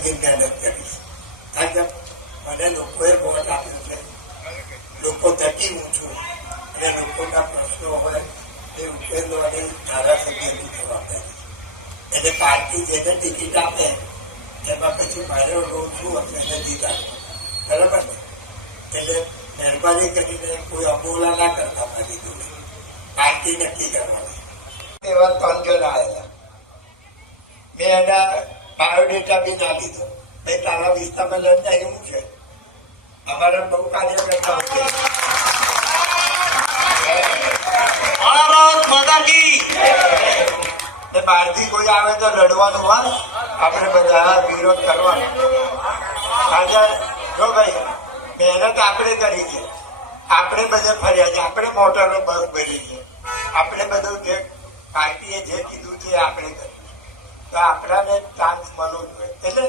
સુધી મહેનત કરીશ. કારણ કે મને લોકોએ વોટ આપ્યું છે, લોકો થકી હું છું અને લોકોના પ્રશ્નો હોય એ ઉકેલવાની ધારાસભ્યની જવાબદારી. એટલે પાર્ટી જેને ટિકિટ આપે એમાં પછી મારે રોજ છું એને જીતાડું, બરાબર ને? એટલે મહેરબાની કરીને કોઈ અબોલા ના કરતા મારી જોડે, પાર્ટી નક્કી કરવાની. એવા 3 જણ આવેલા, મેં એના બાયોડેટા બી ના લીધો. ભાઈ તારા વિસ્તારમાં લડતા એવું છે, અમારા બહુ કાર્યકર્તાઓ છે. બહારથી કોઈ આવે તો લડવાનું હોય, આપણે બધા વિરોધ કરવાનો. આજે જો ભાઈ મહેનત આપણે કરી છે, આપણે બધે ફર્યા છે, આપણે મોટરો બસ ભરી છે, આપણે બધું જે પાર્ટીએ જે કીધું છે આપણે કર્યું, તો આપણાને ચાન્સ મળવો જોઈએ. એટલે